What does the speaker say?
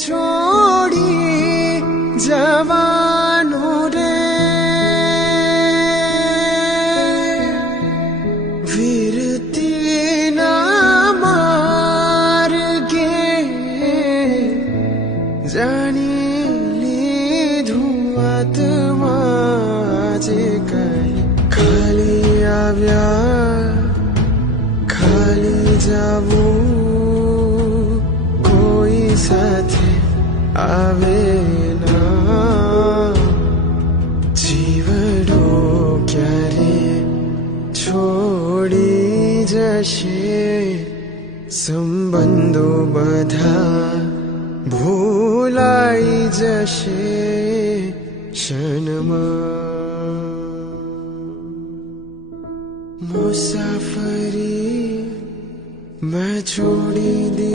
छोडी जवानो रे विरती ना मार्गे जानी धुआतमा जे कहीं खाली आव्या खाली जावू कोई साथे आवे ना जीवडो क्यारे छोड़ी जशे संबंधो बधा भूलाई जशे क्षणमा मुसाफरी मैं छोड़ी दी।